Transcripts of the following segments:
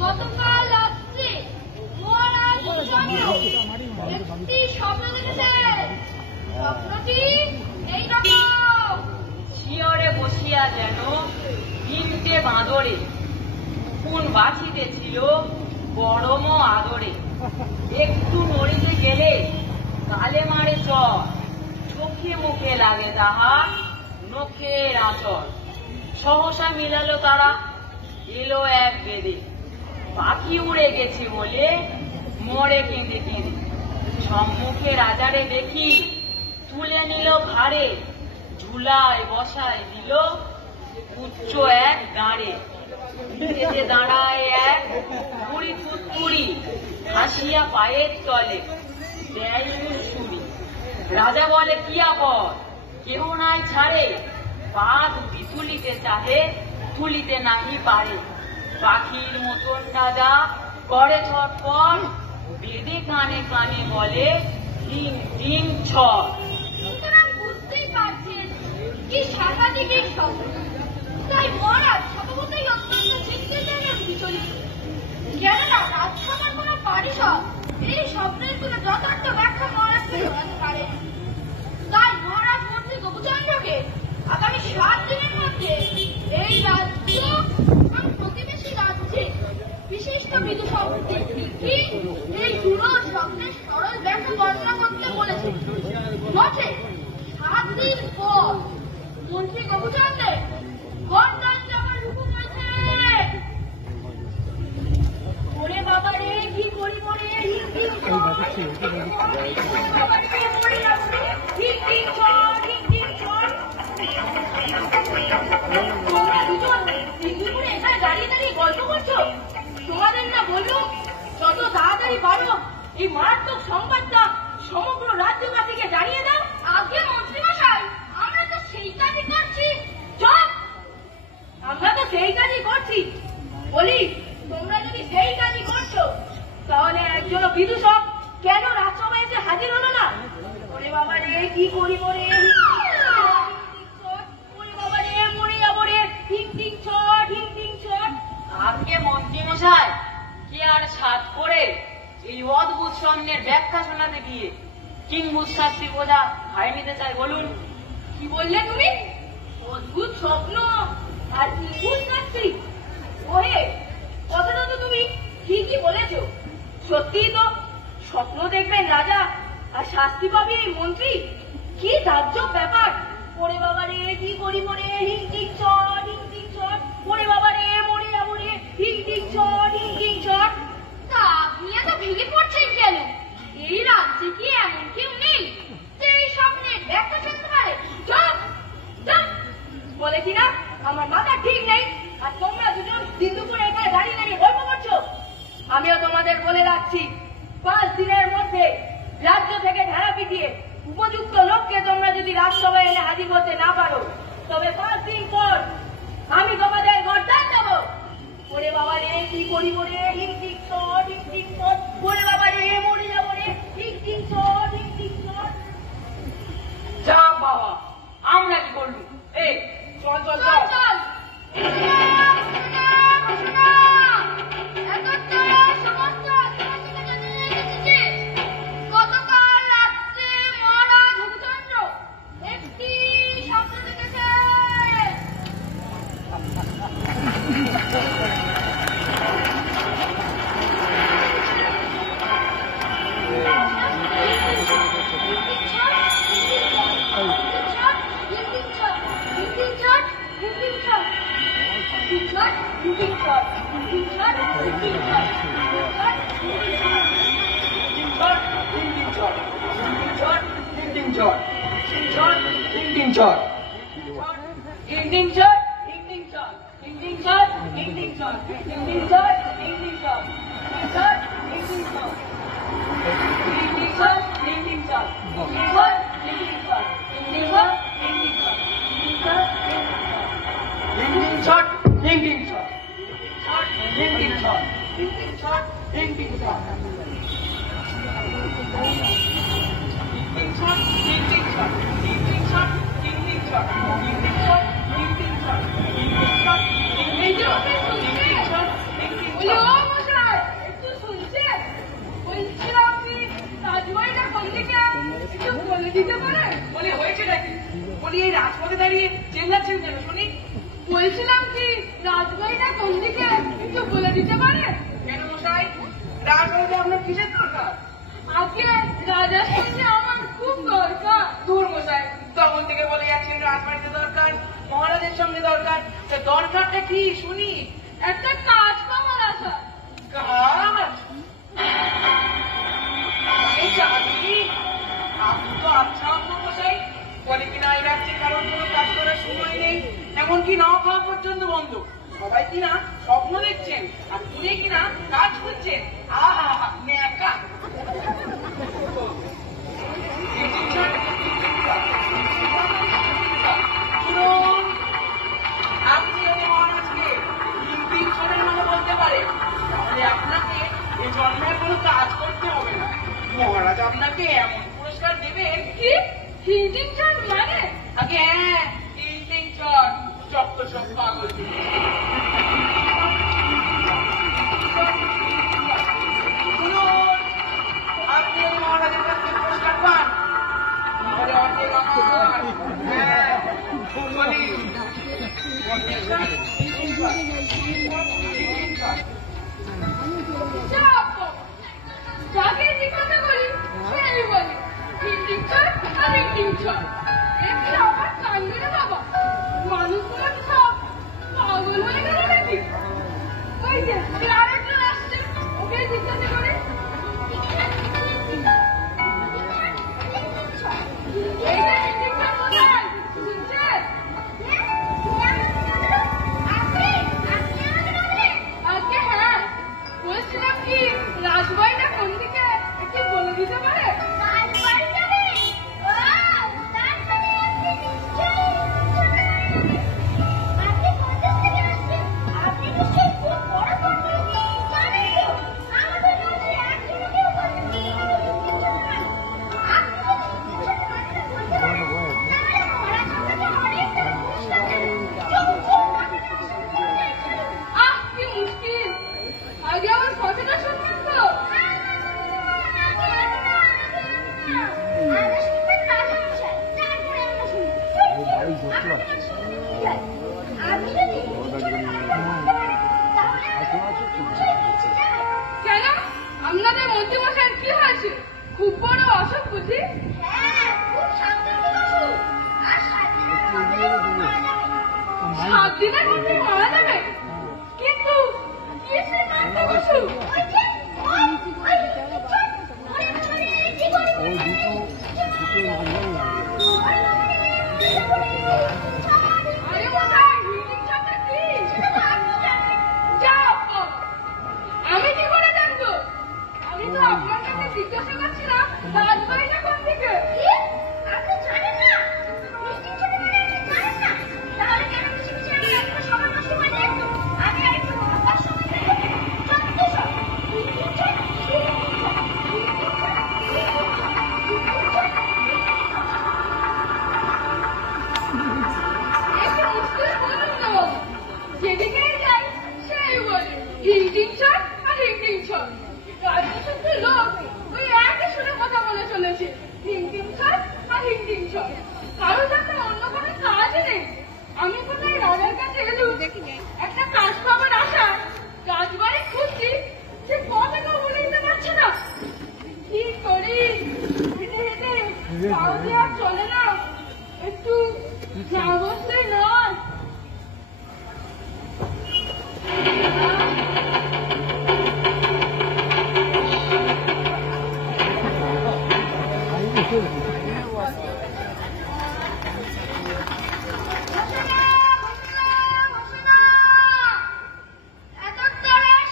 গতকাল রাত্রে মহারাজ একটি স্বপ্ন দেখেছে। স্বপ্নটি এইরকম। শিয়রে বসিয়া যেন তিনটে বাঁদরে কোন বাছিতেছিল পরম আদরে। একটু মরিতে গেলে গালে মারে চর, চোখে মুখে লাগে তাহা নখের আঁচড়। সহসা মিলালো তারা, এলো এক বেদে, পাখি উড়ে গেছে বলে মরে কেঁদে কেঁদে। সম্মুখে রাজারে দেখি তুলে নিল ঘাড়ে, ঝুলায় বসায় দিল উচ্চ এক গাঁড়ে। নিচেতে দাঁড়ায় এক বুড়ি ফুটকুড়ি, হাসিয়া পায়ের তলে দেয় সুরি। রাজা বলে কি আপদ, কেহ নাই ছাড়ে, পা দুটি তুলিতে চাহে, তুলিতে নাহি পারে। পাখির মতন রাজা করে ছটপট, বেদে কানে কানে বলে টিং টিং ছট। সুতরাং বুঝতেই পারছেন কি সাংঘাতিক এই স্বপ্ন। তাই মহারাজ স্বভাবতই অত্যন্ত চিন্তিত এবং বিচলিত। কেননা রাজসভার কোন পারিষদ এই স্বপ্নের কোন যথার্থ ব্যাখ্যা মহারাজকে জানাতে পারে। তাই মহারাজ মন্ত্রী গোপচন্দ্রকে আগামী 7 দিনের মধ্যে এই রাজ্য এবং প্রতিবেশী রাজ্যে বিশিষ্ট বিদূষকদের লিখি এই পুরো স্বপ্নের সরল ব্যাখ্যা বর্ণনা করতে বলেছে। বটে 7 দিন পর মন্ত্রী গোপচন্দ্রের গর্দান যাওয়ার হুকুম আছে। ওরে বাবা রে, কি করি মরে এখানে দাঁড়িয়ে দাঁড়িয়ে গল্প করছো। তোমাদের না বলবো যত তাড়াতাড়ি পারো এই মারাত্মক সংবাদটা সমগ্র রাজ্যবাসীকে জানিয়ে দাও। আগে মন্ত্রী মশাই, আমরা তো সেই কাজই করছি। আমরা তো সেই কাজই করছি। বলি, তোমরা যদি সেই কাজই করছো তাহলে একজন বিদূষক কেন রাজসভায় এসে হাজির হলো না? ওরে বাবা রে, কি করি মরে বাবা রে, মরে যাবো রে, ঠিক ঠিক ছট, ঠিক ঠিক ছট। আজকে মন্ত্রী মশাই কি আর সাত করে এই অদ্ভুত স্বপ্নের ব্যাখ্যা শোনাতে গিয়ে কিংবুত শাস্তি বোঝা ভাই নিতে চাই? বলুন, কি বললে তুমি? অদ্ভুত স্বপ্ন আর কিংবুত শাস্তি? ওহে, কথাটা তো তুমি ঠিকই বলেছ। সত্যি তো, স্বপ্ন দেখবেন রাজা আর শাস্তি পাবে এই মন্ত্রী। কি তাজ্জব ব্যাপার। ওরে বাবা রে, কি করি মরে হিং টিং চট, হিং টিং চট। ওরে বাবা রে, মরে যাবো রে, হিং টিং চট, হিং টিং চট। তা আপনি এত ভেঙে পড়ছেন কেন? এই রাজ্যে কি এমন কেউ নেই যে এই স্বপ্নের ব্যাখ্যা শুনতে পারে? চুপ চুপ বলে কিনা আমার মাথা ঠিক নেই, আর তোমরা দুজন দিন দুপুরে এখানে দাঁড়িয়ে দাঁড়িয়ে গল্প করছো। আমিও তোমাদের বলে রাখছি, 5 দিনের মধ্যে রাজ্য থেকে ঢেলা পিটিয়ে উপযুক্ত লোককে তোমরা যদি রাজসভায় এনে হাজির করতে না পারো, তবে 5 দিন পর আমি তোমাদের গর্দান দেবো। ওরে বাবা রে, কি করি মরে হিং টিং চট, হিং টিং চট। ওরে বাবা রে, মরে যাবো রে, হিং টিং চট, হিং টিং চট। যা বাবা, আমরা কি করলু? এই চল চল চল চল। চল। গতকাল রাত্রে মহারাজ গোপচন্দ্র একটি স্বপ্ন দেখেছে। Shot. কোন দিকে একটু বলে দিতে পারে? বলি হয়েছে নাকি? বলি এই রাজপথে দাঁড়িয়ে চেল্লাচ্ছেন কেন শুনি? বলছিলাম কি রাজবাড়িটা কোন দিকে একটু বলে দিতে পারে? কেন মশাই, রাজপথে আপনার কিসের দরকার? আগে রাজার সঙ্গে আমার খুব দরকার। দূর মশাই, তখন থেকে বলে যাচ্ছেন রাজবাড়িতে দরকার, মহারাজের সঙ্গে দরকার। তো দরকারটা কি শুনি? একটা কাজ পাওয়ার আশা। কাজ? এই চাকরি? আপনি তো আচ্ছা মশাই, বলে কিনা এই রাজ্যে কারণ কোনো কাজ করার সময় নেই, এমনকি না খাওয়া পর্যন্ত বন্ধ। সবাই কিনা স্বপ্ন দেখছেন আর তুমি কিনা কাজ করছেন। আহা ন্যাকা। শুনুন, আপনি ওই মহারাজকে তিন শোনের মানে বলতে পারেন, তাহলে আপনাকে এ জন্মের কোনো কাজ করতে হবে না। মহারাজ আপনাকে এমন পুরস্কার দেবেন। কি হিটিং চার্জ মানে? আগে হ্যাঁ, তিন চট চক্ত সব পাগল দিন। শুনুন, আপনি ওই মহারাজের কাছ থেকে পুরস্কার পান, তাহলে অর্ধেক আমার। হ্যাঁ, বলি যাকে জিজ্ঞাসা করি সেই বলে হিটিং চার্জ আর হিটিং চার্জ। একটু আবার কান্দে না বাবা, মানুষগুলো কি সব পাগল হয়ে গেল নাকি? ওই যে আরেকজন আসছে, ওকে জিজ্ঞাসা করে এইটা হিটিং চার্জ কোথায় শুনছেন? আজকে হ্যাঁ, বলছিলাম কি রাজবাড়িটা কোন দিকে একটু বলে দিতে পারে? আহ কি মুশকিল, আগে আমার কথাটা শুনবেন তো? কেন আপনাদের মন্ত্রীমশাইয়ের কি হয়েছে? খুব বড় অসুখ বুঝি? 7 দিনের মধ্যে মারা যাবে? কিন্তু কিসের মারতে অসুখ? আরে মশাই, হিটিং চার্জটা কি? যাও বাবা, আমি কি করে জানবো? আমি তো আপনার কাছে জিজ্ঞাসা করছিলাম রাজবাড়িটা কোন দিকে। একটু মুশকিল বলুন না বাবা, যেদিকেই যাই সেই বলে হিটিং চার্জ আর হিটিং চার্জ। রাজনীতির লোক ওই একই সুরে কথা বলে চলেছে, হিটিং চার্জ আর হিটিং চার্জ। কারো যাতে অন্য কোনো কাজ নেই। আমি কোথায় রাজার কাছে এলুম, একটা কাজ পাবার আশা রাজবাড়ি খুঁজছি, সে কথাটা বলে দিতে পারছে না। কি করি, হেঁটে হেঁটে পাও দিয়ে আর চলে না, একটু না বসলে নয়।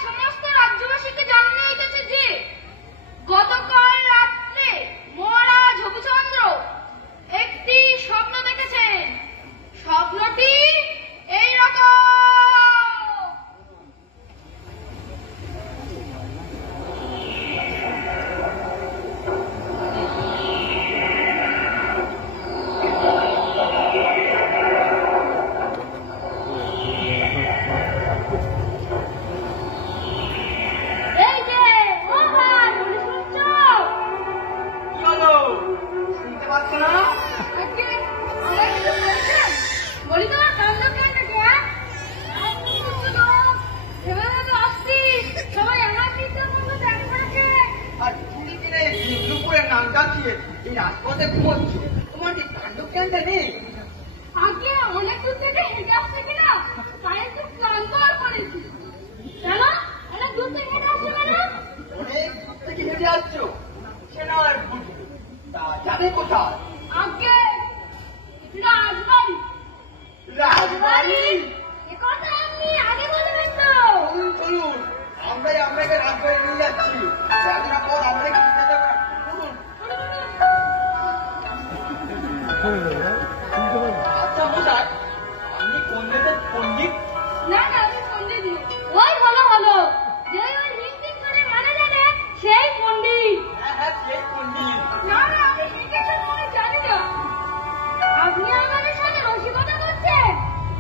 সমস্ত রাজ্যবাসীকে জানানো হইতেছে যে গতকাল রাত্রে মহারাজ হবিচন্দ্র একটি স্বপ্ন দেখেছেন। স্বপ্নটি এইরকম। পারছো না? বলি তোমার কাণ্ড কেন আসছি সবাই আমার চিন্তা করবো দেখ করেছে আর তুমি কিনে দুপুরে নামটা দিয়ে এই রাজপথে ঘুমোচ্ছো, তোমার কি কাণ্ড জ্ঞানটা নেই? আগে অনেক দূর থেকে হেঁটে আসছে কিনা তাই একটু ক্লান্ত আর করেছি। কেন অনেক দূর থেকে হেঁটে আসছে কেন? অনেক দূর থেকে হেঁটে আসছো, সে না আর বুঝবে। তা যাবে কোথায়? আগে রাজবাড়ি। রাজবাড়ি? এ কথা আপনি আগে বলবেন তো। চলুন চলুন, আমরাই আপনাকে রাজবাড়ি নিয়ে যাচ্ছি। যাত্রা পর আমরা কি যেতে পারি? চলুন। আচ্ছা মশাই, আপনি কোন দেশের পণ্ডিত? না না আমি পণ্ডিত নই। ওই হলো হলো যে ওই হিন্দি করে মানে জানে সেই পণ্ডিত। হ্যাঁ হ্যাঁ, সেই পণ্ডিত। না না আমি হিন্দিটা মনে জানি না। আপনি আমাদের সাথে রসিকতা করছেন?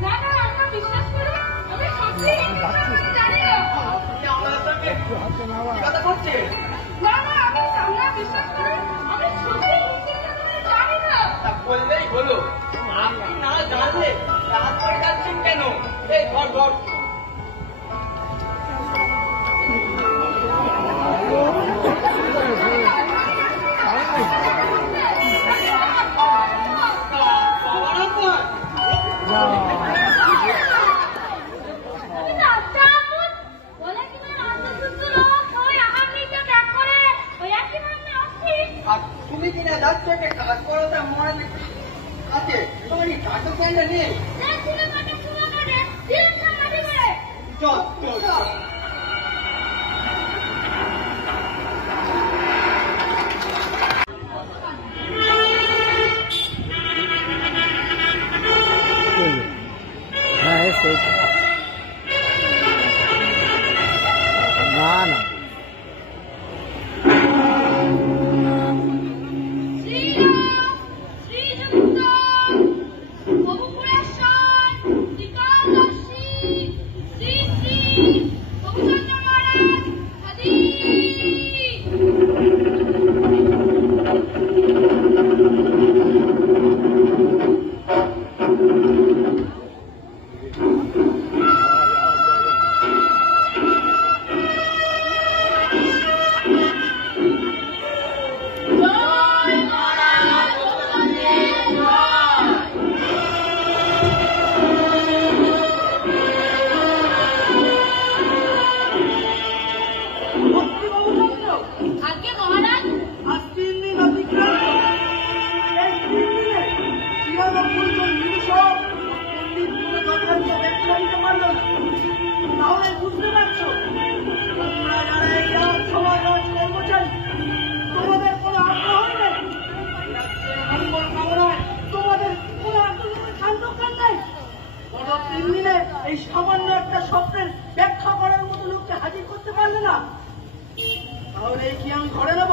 না না আমরা বিশ্বাস করুন আমি সত্যি হিন্দিটা মনে জানি না। আপনি আমাদের সঙ্গে কথা করছেন? না না আমরা বিশ্বাস করুন আমি সত্যি হিন্দিটা মনে জানি না। তা বললেই হলো। আপনি না জানলে রাজবাড়ি যাচ্ছেন কেন? এই ধর ধর। আর তুমি কিনা যাচ্ছ একটা কাজ করাতে মনে আছে, তোমার এই কাণ্ড জ্ঞানটা নেই? চল চল চল। হ্যাঁ সেই না না আগে মহারাজ আজ 3 দিন অতিক্রান্ত। এই 3 দিনে 93 জন কৃষক পণ্ডিত পুরো যথার্থ ব্যাখ্যা দিতে পারল না। তাহলে বুঝতে পারছো তোমরা যারা এই রাজসভার রাজ কর্মচারী, তোমাদের কোনো আগ্রহ নেই। রাষ্ট্রের মঙ্গল কামনায় তোমাদের কোনো আগ্রহের খান্তকার নেই। গত 3 দিনে এই সামান্য একটা স্বপ্নের ব্যাখ্যা করার মতো লোককে হাজির করতে পারলে না। তাহলে কি আমি ধরে নেব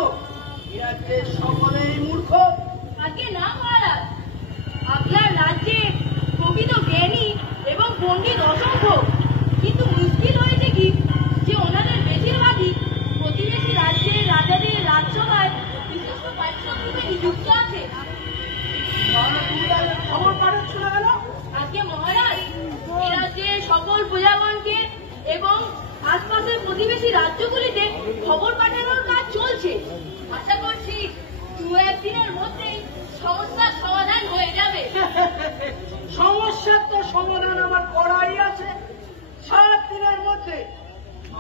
এরা সকলেই মূর্খ? আগে না মহারাজ আপনার রাজ্যে প্রকৃত জ্ঞানী এবং পণ্ডিত অসংখ্য, কিন্তু মুশকিল হয়েছে কি যে ওনাদের বেশিরভাগই প্রতিবেশী রাজ্যের রাজাদের রাজসভায় বিশিষ্ট পারিশ্রমিক রূপে নিযুক্ত আছে। তাহলে তুমি তাদের খবর পাঠাচ্ছ না কেন? আজকে মহারাজ এ রাজ্যের সকল প্রজাগণকে এবং আশপাশের প্রতিবেশী রাজ্যগুলিতে খবর পাঠানোর কাজ চলছে। আশা করছি 2-1 দিনের মধ্যেই সমস্যার সমাধান হয়ে যাবে। সমস্যার তো সমাধান আমার করাই আছে। 7 দিনের মধ্যে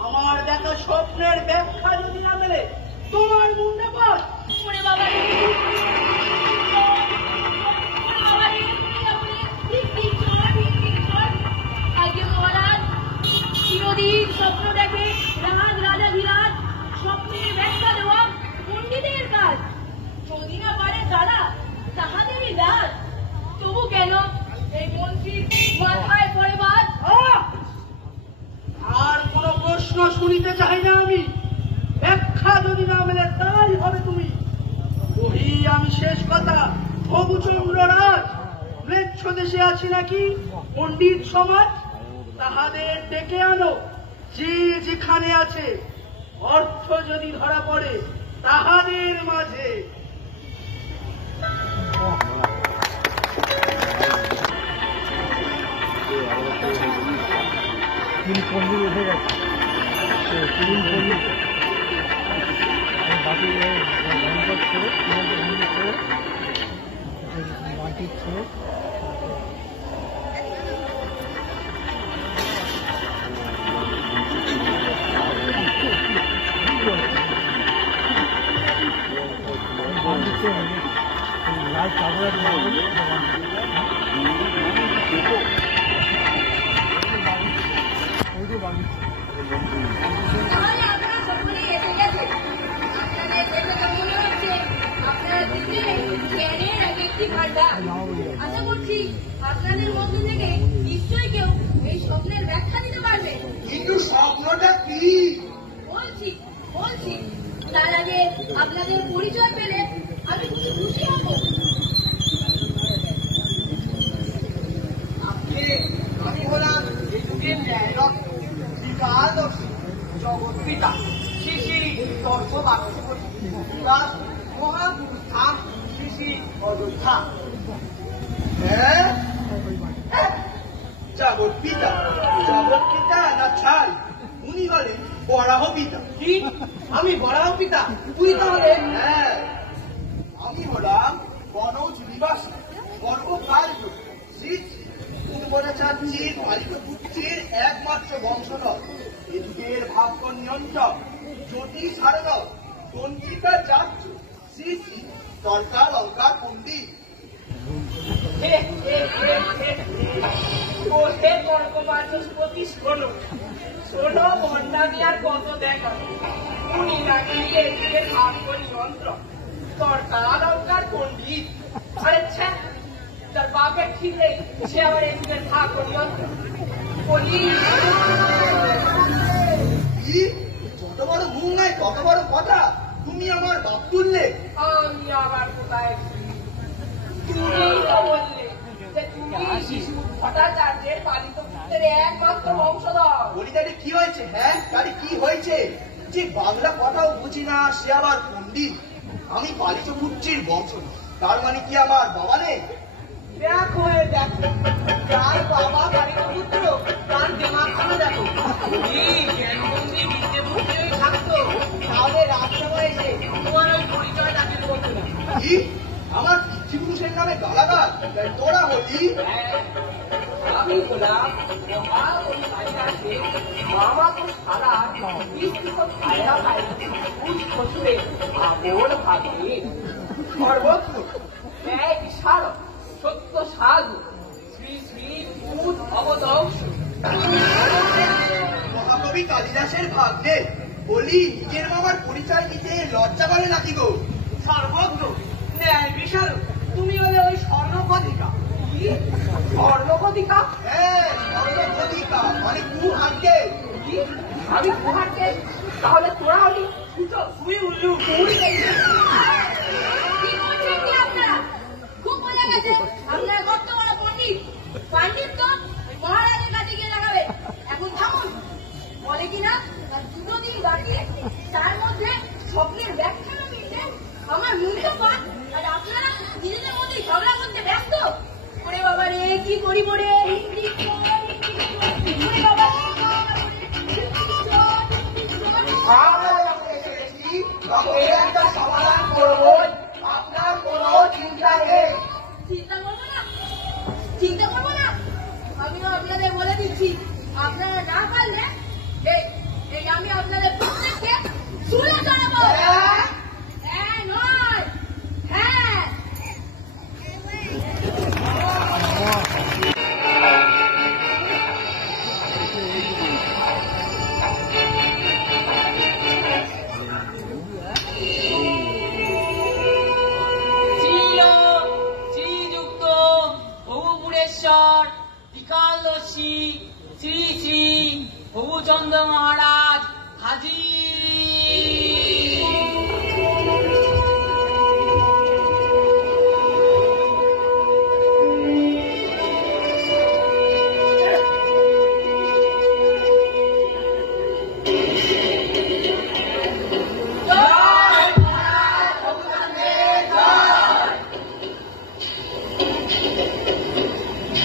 আমার দেখা স্বপ্নের ব্যাখ্যা যদি না মেলে তোমার মুন্ডে পর। ওরে বাবা রে! আগে মহারাজ চিরদিন স্বপ্ন দেখে রাজ রাজাধিরাজ স্বপ্নের ব্যাখ্যা দেওয়া পণ্ডিতের কাজ। যদি না পারে তারা তাহাদেরই রাজ। তবু কেন এই মন্ত্রীর মাথায় পড়ে বাজ? আর কোনো প্রশ্ন শুনিতে চাই না আমি। ব্যাখ্যা যদি না মেলে তাই হবে তুমি। ওই আমি শেষ কথা, ভবুচন্দ্র রাজ ম্লেচ্ছ দেশে আছি নাকি পণ্ডিত সমাজ, তাহাদের ডেকে আনো যে যেখানে আছে। অর্থ যদি ধরা পড়ে তাহাদের মাঝে। পন্ডিত এসে গেছে, তিন পন্ডিত বাকি বন্ধ ছেড়ে পন্ডিত ছেড়ে মাটির ছেড়ে লাল চাদর তাহলে আপনারা সকলেই এসে গেছেন। আপনাদের দেখে তো মনে হচ্ছে আপনারা দুজনেই জ্ঞানের এক একটি ভান্ডার। আশা করছি আপনাদের মধ্য থেকে নিশ্চয়ই কেউ এই স্বপ্নের ব্যাখ্যা দিতে পারবে। কিন্তু স্বপ্নটা কি? বলছি বলছি তার আগে আপনাদের পরিচয় পেলে আমি খুব খুশি হব। আমি হলাম এই যুগের ন্যায়রত্ন, বিকালদর্শী, জগৎ পিতা, শ্রী শ্রী দর্শ বাক্সপতি, মহাপুরুষ ধাম, শ্রী শ্রী অযোধ্যা। হ্যাঁ, জগৎ পিতা না ছাই, উনি হলেন বরাহ পিতা। কি? আমি বরাহ পিতা? তুই তাহলে? হ্যাঁ, আমি হলাম বনজ নিবাসী, সর্বকার্য শ্রী পূর্বরাচার্যের পালিত পুত্রের একমাত্র বংশধর, এ যুগের ভাগ্য নিয়ন্ত্রক, জ্যোতিষ সারণক, তন্ত্রিকার যাত্র, শ্রী শ্রী তর্কা লঙ্কা পণ্ডিত। কোষে তর্কবাচস্পতি শোনো, শোনো বন্যামি আর কত দেখা। উনি নাকি এই যুগের ভাগ্য নিয়ন্ত্রক, তর্কা লঙ্কার পণ্ডিত। আরে ছ্যা, তার বাপের ঠিক নেই, সে আবার এই যুগের ভাগ্য নিয়ন্ত্রক। বলি কি? যত বড় মুখ নাই তত বড় কথা। তুমি আমার বাপ তুললে। আমি আবার কোথায়? তুমিই তো বললে যে তুমি শিশু ভট্টাচার্যের পালিত পুত্রের একমাত্র বংশধর। বলি তাহলে কি হয়েছে? হ্যাঁ, তাহলে কি হয়েছে? যে বাংলা কথাও বুঝি না সে আবার পণ্ডিত। আমি পালিত পুত্রের বংশধর, তার মানে কি আমার বাবা নেই? দেখো দেখো, যার বাবা পালিত পুত্র তার দেমাখানা দেখো। এই জ্ঞানবন্দি বিদ্যে বুদ্ধিই থাকতো, তাহলে রাজসভায় এসে তোমার ওই পরিচয়টাকে করতো না। কি? আমার পিতৃপুরুষের নামে গালাগাল? তোরা হলি? আমি হলাম মামা তো সারা বিস্তৃত খায়রা খায় খসুরে আমল ভাবে সর্বত্র ন্যায় বিশারক, সত্য সাধু, শ্রী শ্রী ভূত অবদংশ। মহাকবি কালিদাসের ভাগ্নে। বলি নিজের মামার পরিচয় দিতে লজ্জা করে নাকি গো? সর্বত্র ন্যায় বিশারক। তুমি হলে ওই স্বর্ণপদিকা। কি স্বর্ণপদিকা? হ্যাঁ, স্বর্ণপদিকা মানে কুহাটকে। কি? আমি গুহাটকে? তাহলে তোরা হলি তুই উল্লু। কি বলছেন কি আপনারা? খুব বোঝা গেছে আপনারা কত বড় পণ্ডিত। পণ্ডিত তো মহারাজের কাছে গিয়ে লাগাবে। এখন থামুন। বলে কিনা আর 2 দিন বাকি, তার মধ্যে স্বপ্নের ব্যাখ্যা না মিললে আমার মুখে পান, আর আপনারা নিজেদের মধ্যে ঝগড়া করতে ব্যস্ত। ওরে বাবা রে, কি করি বলে একটা সমাধান করবো, আপনার কোনো চিন্তা নেই। চিন্তা করবো না, চিন্তা করবো না। আমিও আপনাদের বলে দিচ্ছি, আপনারা না পারলে এই আমি আপনাদের প্রত্যেককে চুলে চড়াবো। হ্যাঁ নয়, হ্যাঁ। শ্রীযুক্ত বহুপুরেশ্বর বিকালদর্শী শ্রী শ্রী বহুচন্দ্র মহারাজ হাজির।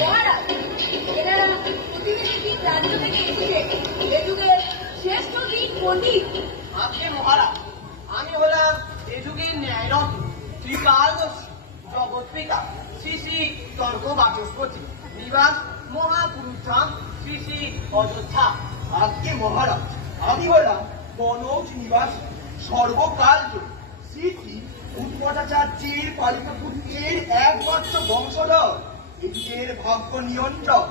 মহারাজ, এনারা প্রতিনিধি রাজ্য থেকে এসেছে। ত্রিকালদর্শী জগৎ পিতা শ্রী শ্রী স্বর্গ বাচস্পতি নিবাস মহাপুরুষ ধাম শ্রী শ্রী অযোধ্যা। আজকে মহারাজ আমি হলাম কনৌজ নিবাস সর্বকার্য শ্রী শ্রী উৎপটাচার্যের পালিত পুত্রের একমাত্র বংশধর, নিজের ভাগ্য নিয়ন্ত্রক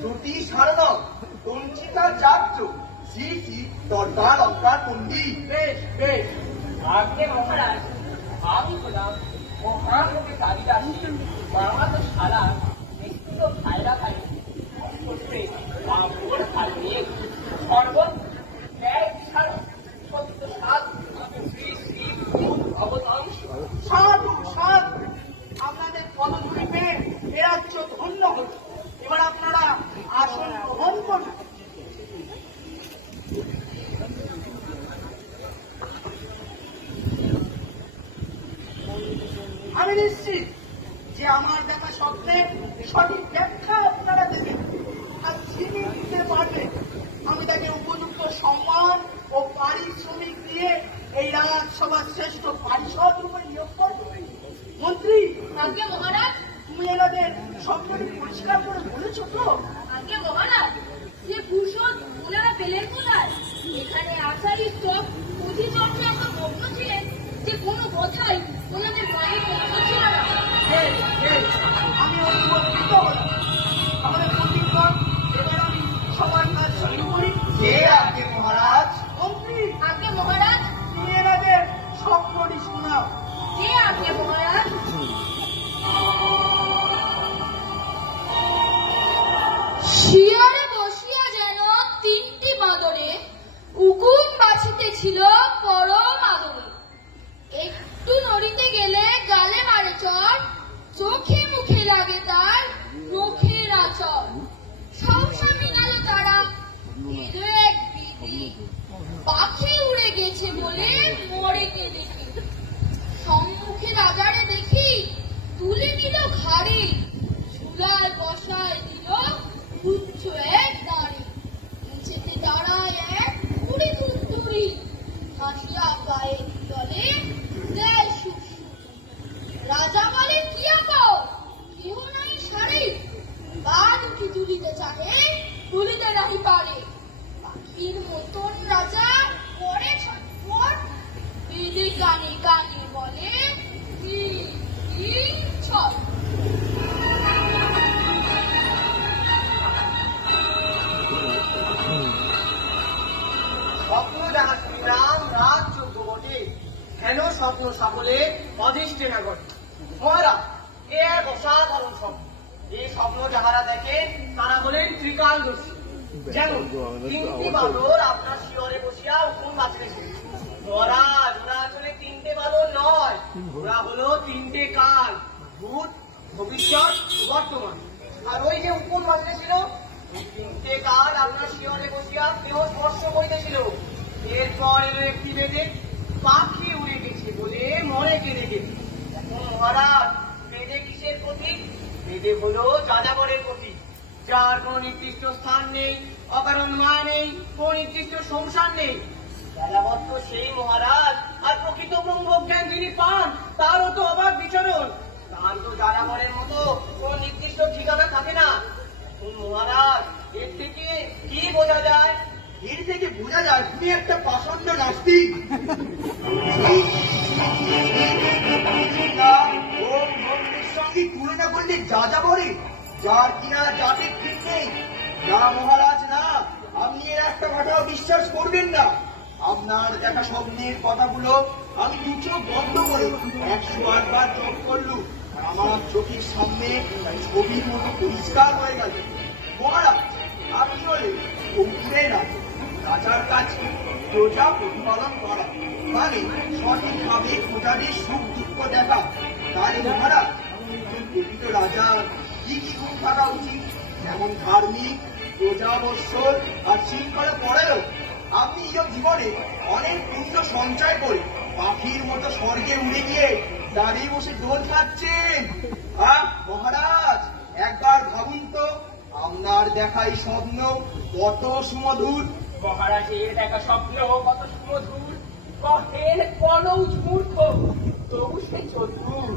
জ্যোতিষ সারণক বঞ্চিতাচার্য শ্রী শ্রী দরগার অঙ্কার পণ্ডিত। বেশ বেশ, আজকে মহারাজ আমি হলাম মহানবী কালিদাসী বাংলাদেশ সারা নিশ্চিত ভাইরা ভাই করতে বাবুর ভাইয়ে সর্বত ন্যায় ছাড়া সত্য সাধ শ্রী শ্রী অবতাংশ। সাধু সাধু, আপনাদের পদধূলি পেয়ে এ রাজ্য ধন্য হল। এবার আপনারা আসন গ্রহণ করুন। আমি নিশ্চিত যে আমার দেখা স্বপ্নের সঠিক ব্যাখ্যা আপনারা দেবেন, আর যিনি দিতে পারবেন আমি তাকে উপযুক্ত সম্মান ও পারিশ্রমিক দিয়ে এই রাজসভার শ্রেষ্ঠ পারিষদ রূপে নিয়োগ করব। মন্ত্রী, আগে মহারাজ, তুমি এনাদের স্বপ্নটি পরিষ্কার করে বলেছ তো? আগে মহারাজ, যে ভূষণ ওনারা পেলেন কোথায়? এখানে আসার ইচ্ছক অধিচন্দ্র এত মগ্ন ছিলেন যে কোনো কথাই ওনাদের মনে পড়ছিল না। আমি অনুমোদিত হলাম। তাহলে প্রতিজ্ঞা, এবার আমি সবার কাজ শুরু করি। কে আগে মহারাজ? মন্ত্রী, আগে মহারাজ, তুমি এনাদের স্বপ্নটি শোনাও। কে আগে মহারাজ? শিয়রে বসিয়া যেন তিনটি বাদরে উকুন বাছিতেছিল পরম আদরে। একটু নড়িতে গেলে গালে মারে চর, চোখে মুখে লাগে তার মুখের আচর। সহসা মিলাল তারা এলো এক বিধি, পাখি উড়ে গেছে বলে মরে কে দেখি। সম্মুখে রাজারে দেখি তুলে নিল ঘাড়ে, ঝুলার বসায় দিল উচ্চ এক দাঁড়ে। নিচেতে দাঁড়ায় এক কুড়ি ধুতুরি, হাসিয়া গায়ে দলে দেয় সুসু। রাজা বলে কি আপাও, কেহ নাই সারি, বাদ উঠি তুলিতে চাহে তুলিতে নাহি পারে। পাখির মতন রাজা পরে ছটফট, বেদে গানে গানে বলে কি ছট। স্বপ্ন দেখা রাম রাজ যোগ্য বটে, হেন স্বপ্ন সকলে অধিষ্ঠে না ঘটে। মহারাজ, এ এক অসাধারণ স্বপ্ন। এই স্বপ্ন যাহারা দেখে তারা হলেন ত্রিকালদর্শী। যেমন তিনটি বাদর আপনার শিয়রে বসিয়া উকুন বাঁচতেছে। মহারাজ, ওরা আসলে তিনটে বাদর নয়, ওরা হলো তিনটে কাল, ভূত, ভবিষ্যৎ, বর্তমান। আর ওই যে উকুন বাঁচতেছিল, এই তিনটে কাল আপনার শিয়রে বসিয়া কেউ স্পর্শ করিতেছিল। এরপর এলো একটি বেদে পাখি উড়ে গেছে বলে মরে কেঁদে গেছে। এখন মহারাজ, বেদে কিসের প্রতীক? বেদে হলো যাযাবরের প্রতীক, যার কোন নির্দিষ্ট স্থান নেই, অকারণ মায়া নেই, কোন নির্দিষ্ট সংসার নেই। যাযাবর তো সেই মহারাজ, আর প্রকৃত ব্রহ্মজ্ঞান যিনি পান তারও তো অবাক বিচরণ। তার তো যাযাবরের মতো কোন নির্দিষ্ট ঠিকানা থাকে না। এখন মহারাজ, এর থেকে কি বোঝা যায়? এর থেকে বোঝা যায় তুমি একটা পাষণ্ড নাস্তিক। সঙ্গে তুলনা করলে যাযাবরে, যার কিনা জাতির ঠিক নেই। না মহারাজ না, আপনি এর একটা কথাও বিশ্বাস করবেন না। আপনার দেখা স্বপ্নের কথাগুলো আমি দু চোখ বন্ধ করে 108 বার যোগ করলুম, আমার চোখের সামনে ছবির মতো পরিষ্কার হয়ে গেল। মহারাজ, আপনি হলে কৌতুকের রাজা। রাজার কাছে প্রজা প্রতিপালন করা মানে সঠিকভাবে প্রজাদের সুখ দুঃখ দেখা। তাই মহারাজ, প্রকৃত রাজার কি কি গুণ থাকা উচিত? যেমন ধার্মিক, প্রজাবৎসল আর শৃঙ্খলা পড়েও আপনি এই জীবনে অনেক পুণ্য সঞ্চয় করে পাখির মতো স্বর্গে উড়ে গিয়ে দাঁড়িয়ে বসে দোল খাচ্ছেন। মহারাজ, একবার ভাবুন তো, আপনার দেখাই স্বপ্ন কত সুমধুর। মহারাজের দেখা স্বপ্ন কত সুমধুর, কহেন কনৌজ মূর্খ। তবু সে চতুর।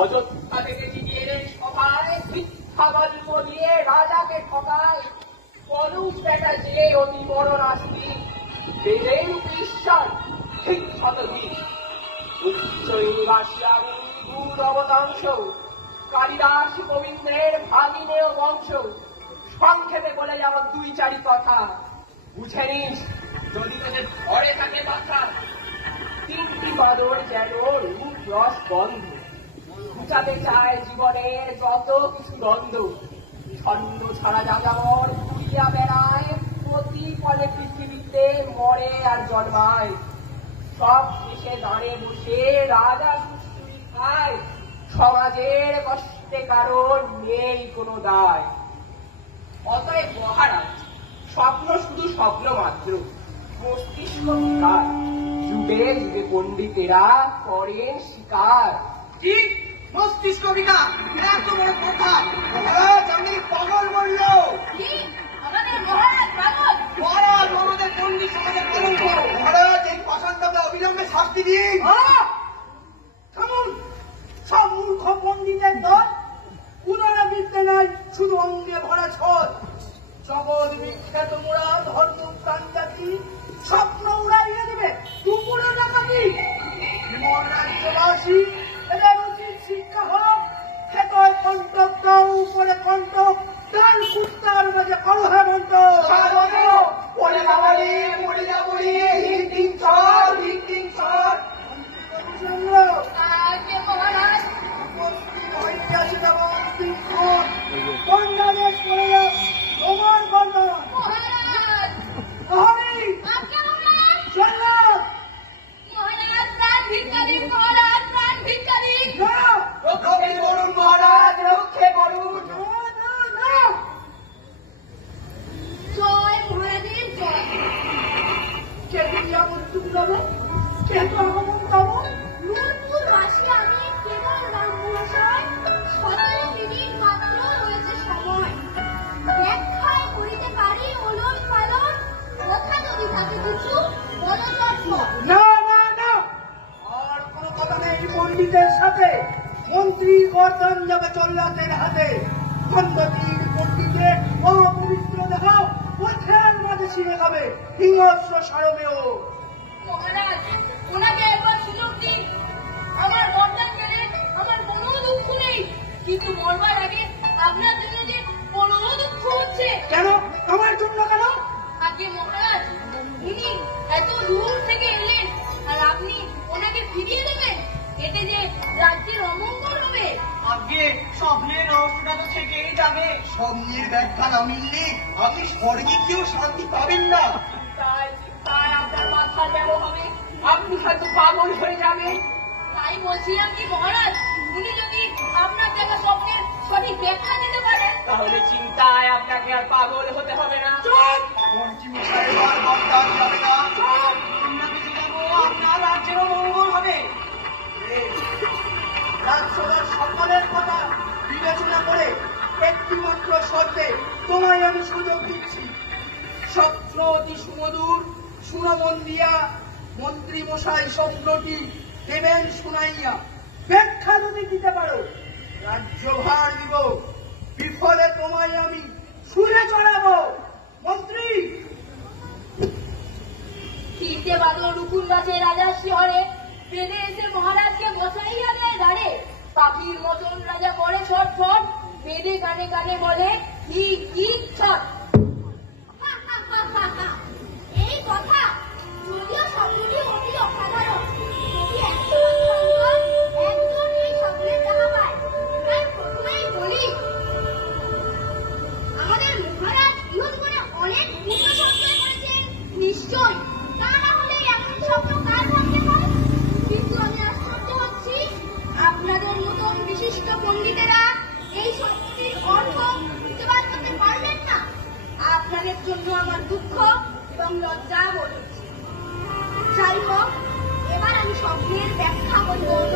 অযোধ্যা থেকে জিতিয়ে এনে সভায় মিথ্যা গল্প দিয়ে রাজাকে ঠকায়। কলুষ বেটা যে অতি বড় নাস্তিক, বেদের বিশ্বাস ঠিক শতধিক। উচ্চ নিবাসিয়া দূর অবতাংশ, কালিদাস গোবিন্দের ভাগিনেয় বংশ। সংক্ষেপে বলে যাব দুই চারি কথা, বুঝে নিস যদি তোদের ঘরে থাকে কথা। তিনটি বাদর যেন রূপ রস বন্ধ, ঘুচাতে চায় জীবনের যত কিছু দ্বন্দ্ব। ছন্দ ছাড়া যাযাবর ঘুরিয়া বেড়ায়, প্রতি ফলে পৃথিবীতে মরে আর জন্মায়। সব শেষে দাঁড়ে বসে রাজা সুশ্রী খায়, সমাজের কষ্টে কারণ নেই কোনো দায়। অতএব মহারাজ, স্বপ্ন শুধু স্বপ্ন মাত্র, মস্তিষ্ক বিকার। যুগে যুগে পণ্ডিতেরা করেন শিকার। কি মস্তিষ্ক বিকার? এত বড় কথা! মহারাজ, আমি পাগল বলল। কি? আমাদের মহারাজ পাগল? মহারাজ, আমাদের পণ্ডিত সমাজের কলঙ্ক। মহারাজ, এই পাষাণটাকে অবিলম্বে শাস্তি দিন। থামুন, সব মূর্খ পণ্ডিতের দল। পুনরাবৃত্তি নাই, শুধু অঙ্গে ভরা ছল। জগৎ বিখ্যাত মোড়া ধর্ম প্রাণ জাতি, স্বপ্ন উড়াইয়া দেবে দুপুরে ডাকাতি। বিমল রাজ্যবাসী, এদের উচিত শিক্ষা হোক। খেতর কণ্টক দাও উপরে কণ্টক, ডান কুত্তার মাঝে কলহে মন্ত। পড়ে যাবি পড়ে যাবি, হিন্দিং ছড় হিন্দিং ছড়। আজকে মহারাজ বাংলাদেশ করে তোমার বন্ধন মহারাজ আজকে মহারাজ মহারাজ প্রাণ ভিক্ষারী, মহারাজ প্রাণ ভিক্ষারী। রক্ষে করুন মহারাজ, রক্ষে করুন। জয় মহারাজের জয়। কে তুমি আমার তুমি যাবে, কে তো আগমন পাবো। নূরপুর বাসী আমি কেবল রামমহাশয়, 17 মিনিট মাত্র রয়েছে সময়। ব্যাখ্যায় করিতে পারি ওলন পালন, কথা যদি থাকে কিছু বলো চটপট। না না না, আর কোনো কথা নেই পণ্ডিতের সাথে। মন্ত্রী গর্দন যাবে চল্লাতের হাতে। খণ্ডটির পণ্ডিতে অপবিত্র দেখাও, পথের মাঝে ছিঁড়ে খাবে হিংস্র সারমেয়। মহারাজ ওনাকে একবার সুযোগ দিন। আমার বরদান পেলে আমার কোনো দুঃখ নেই, কিন্তু মরবার আগে আপনার জন্য যে কোনো দুঃখ হচ্ছে। কেন? আমার জন্য কেন? আগে মহারাজ উনি এত দূর থেকে এলেন, আর আপনি ওনাকে ফিরিয়ে দেবেন, এতে যে রাজ্যের অমঙ্গল হবে। আগে স্বপ্নের রহস্যটা তো থেকেই যাবে। স্বপ্নের ব্যাখ্যা না মিললে আপনি স্বর্গে কেউ শান্তি পাবেন না। তাই তাই আপনার মাথা গেল হবে, আপনি হয়তো পাগল হয়ে যাবেন। তাই বলছিলাম কি মহারাজ, উনি যদি আপনার দেখা স্বপ্নের সঠিক ব্যাখ্যা দিতে পারেন, তাহলে চিন্তায় আপনাকে আর পাগল হতে হবে না। মন্ত্রী মশাই আর বর্তমান যাবে না। আপনার রাজ্যেরও মঙ্গল হবে। রাজসভার সকলের কথা বিবেচনা করে একটিমাত্র শর্তে তোমায় আমি সুযোগ দিচ্ছি। স্বপ্ন অতি সুমধুর, সুনমন দিয়া মন্ত্রী মশাই স্বপ্নটি দেবেন শুনাইয়া। ব্যাখ্যা যদি দিতে পারো রাজ্যভার নিব, বিফলে তোমায় আমি সুরে চড়াবো। মন্ত্রী তিনটে বাদল রুকুন গাছে রাজার শিহরে, বেঁধে এসে মহারাজকে বসাইয়া দেয় দাঁড়ে। পাখির মতন রাজা করে ছটফট, বেঁধে কানে কানে বলে কি কি ছট। এই কথা যদিও স্বপ্নটি অতি অসাধারণ, যদি একজন এই স্বপ্নের দেখা পায়, তাই প্রথমেই বলি আমাদের মহারাজ ইহজীবনে অনেক পূর্ণ স্বপ্ন করেছেন, নিশ্চয় তা না হলে এমন স্বপ্ন কার ভাবতে পারে। কিন্তু আমি আশ্চর্য হচ্ছি, আপনাদের মতন বিশিষ্ট পণ্ডিতেরা এই স্বপ্নটির অর্থ খুঁজে বার করতে পারবেন না। আপনাদের জন্য আমার দুঃখ এবং লজ্জা বোধ হচ্ছে। যাই হোক, এবার আমি স্বপ্নের ব্যাখ্যা বলব।